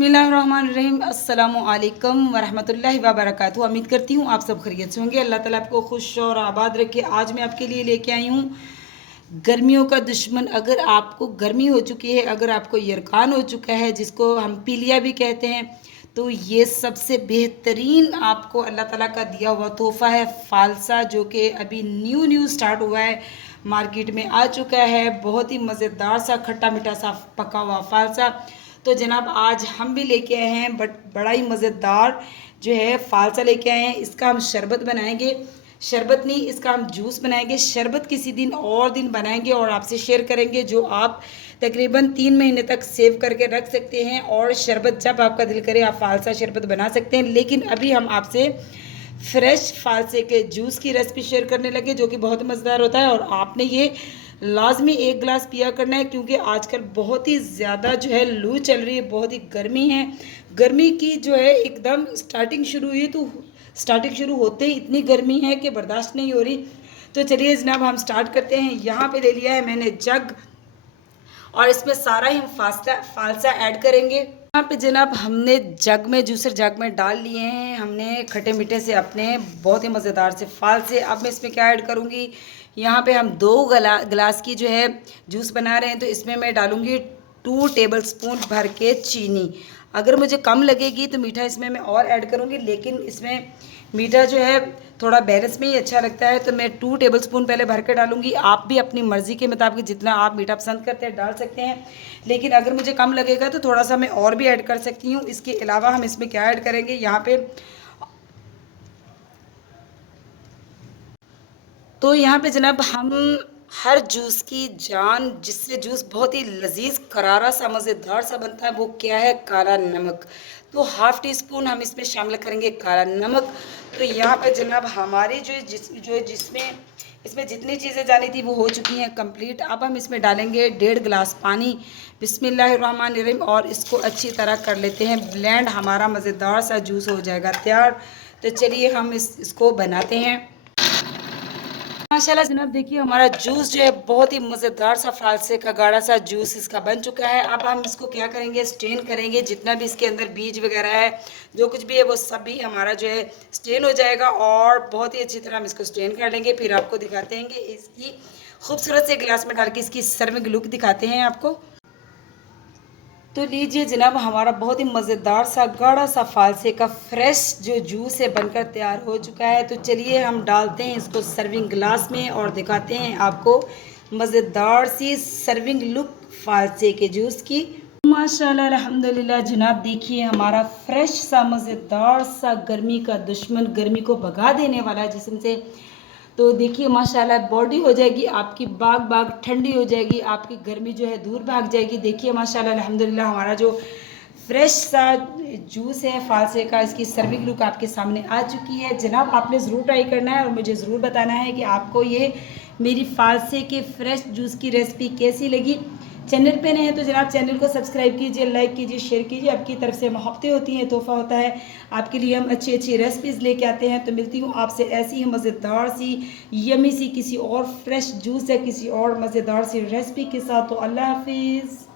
बिस्मिल्लाहिर्रहमानिर्रहीम। अस्सलामु अलैकुम वरहमतुल्लाहि वबरकातुहू। उम्मीद करती हूँ आप सब खैरियत से होंगे। अल्लाह ताला आपको खुश और आबाद रखे। आज मैं आपके लिए लेके आई हूँ गर्मियों का दुश्मन। अगर आपको गर्मी हो चुकी है, अगर आपको यरकान हो चुका है, जिसको हम पीलिया भी कहते हैं, तो ये सबसे बेहतरीन आपको अल्लाह ताला का दिया हुआ तोहफ़ा है फ़ालसा, जो कि अभी न्यू न्यू स्टार्ट हुआ है, मार्केट में आ चुका है। बहुत ही मज़ेदार सा खट्टा मीठा सा पका हुआ फ़ालसा। तो जनाब आज हम भी लेके आए हैं, बट बड़ा ही मज़ेदार जो है फ़ालसा लेके आए हैं। इसका हम शरबत बनाएंगे, शरबत नहीं, इसका हम जूस बनाएंगे। शरबत किसी दिन और दिन बनाएंगे और आपसे शेयर करेंगे, जो आप तकरीबन 3 महीने तक सेव करके रख सकते हैं। और शरबत जब आपका दिल करे आप फ़ालसा शरबत बना सकते हैं। लेकिन अभी हम आपसे फ्रेश फ़ालसे के जूस की रेसिपी शेयर करने लगे, जो कि बहुत मज़ेदार होता है। और आपने ये लाजमी 1 गिलास पिया करना है, क्योंकि आजकल बहुत ही ज़्यादा जो है लू चल रही है, बहुत ही गर्मी है। गर्मी की जो है एकदम स्टार्टिंग शुरू हुई, तो स्टार्टिंग शुरू होते ही इतनी गर्मी है कि बर्दाश्त नहीं हो रही। तो चलिए जनाब हम स्टार्ट करते हैं। यहाँ पे ले लिया है मैंने जग, और इसमें सारा ही हम फ़ालसा ऐड करेंगे। यहाँ पे जनाब हमने जग में, जूसर जग में डाल लिए हैं हमने खट्टे मीठे से अपने बहुत ही मज़ेदार से फ़ालसे। अब मैं इसमें क्या ऐड करूँगी, यहाँ पे हम 2 गिलास की जो है जूस बना रहे हैं, तो इसमें मैं डालूँगी 2 टेबलस्पून भर के चीनी। अगर मुझे कम लगेगी तो मीठा इसमें मैं और ऐड करूँगी, लेकिन इसमें मीठा जो है थोड़ा बैलेंस में ही अच्छा लगता है, तो मैं 2 टेबलस्पून पहले भर के डालूँगी। आप भी अपनी मर्ज़ी के मुताबिक जितना आप मीठा पसंद करते हैं डाल सकते हैं, लेकिन अगर मुझे कम लगेगा तो थोड़ा सा मैं और भी ऐड कर सकती हूँ। इसके अलावा हम इसमें क्या ऐड करेंगे, यहाँ पे तो यहाँ पे जनाब हम हर जूस की जान, जिससे जूस बहुत ही लजीज करारा सा मज़ेदार सा बनता है, वो क्या है, काला नमक। तो हाफ़ टी स्पून हम इसमें शामिल करेंगे काला नमक। तो यहाँ पे जनाब हमारी जिसमें इसमें जितनी चीज़ें जानी थी वो हो चुकी हैं कंप्लीट। अब हम इसमें डालेंगे 1.5 गिलास पानी। बिस्मिल्लाहिर्रहमानिर्रहीम। और इसको अच्छी तरह कर लेते हैं ब्लेंड, हमारा मज़ेदार सा जूस हो जाएगा तैयार। तो चलिए हम इसको बनाते हैं। माशाल्लाह जनाब देखिए हमारा जूस जो है बहुत ही मज़ेदार सा फ़ालसे का गाढ़ा सा जूस इसका बन चुका है। अब हम इसको क्या करेंगे, स्ट्रेन करेंगे। जितना भी इसके अंदर बीज वगैरह है, जो कुछ भी है, वो सब भी हमारा जो है स्ट्रेन हो जाएगा। और बहुत ही अच्छी तरह हम इसको स्ट्रेन कर लेंगे। फिर आपको दिखाते हैं कि इसकी खूबसूरत से गिलास में डाल के इसकी सर्विंग लुक दिखाते हैं आपको। तो लीजिए जनाब हमारा बहुत ही मज़ेदार सा गाढ़ा सा फ़ालसे का फ्रेश जो जूस है बनकर तैयार हो चुका है। तो चलिए हम डालते हैं इसको सर्विंग ग्लास में और दिखाते हैं आपको मज़ेदार सी सर्विंग लुक फ़ालसे के जूस की। माशाल्लाह अल्हम्दुलिल्लाह जनाब देखिए हमारा फ्रेश सा मज़ेदार सा गर्मी का दुश्मन, गर्मी को भगा देने वाला जिस्म से। तो देखिए माशाल्लाह बॉडी हो जाएगी आपकी बाग बाग ठंडी हो जाएगी, आपकी गर्मी जो है दूर भाग जाएगी। देखिए माशाल्लाह अल्हम्दुलिल्लाह हमारा जो फ्रेश सा जूस है फ़ालसे का, इसकी सर्विंग लुक आपके सामने आ चुकी है। जनाब आपने ज़रूर ट्राई करना है और मुझे ज़रूर बताना है कि आपको ये मेरी फ़ालसे के फ्रेश जूस की रेसिपी कैसी लगी। चैनल पे नए हैं तो जनाब चैनल को सब्सक्राइब कीजिए, लाइक कीजिए, शेयर कीजिए। आपकी तरफ से मोहब्बतें होती हैं, तोहफ़ा होता है। आपके लिए हम अच्छी अच्छी रेसिपीज़ लेके आते हैं। तो मिलती हूँ आपसे ऐसी ही मज़ेदार सी यमी सी किसी और फ्रेश जूस या किसी और मज़ेदार सी रेसिपी के साथ। तो अल्लाह हाफिज़।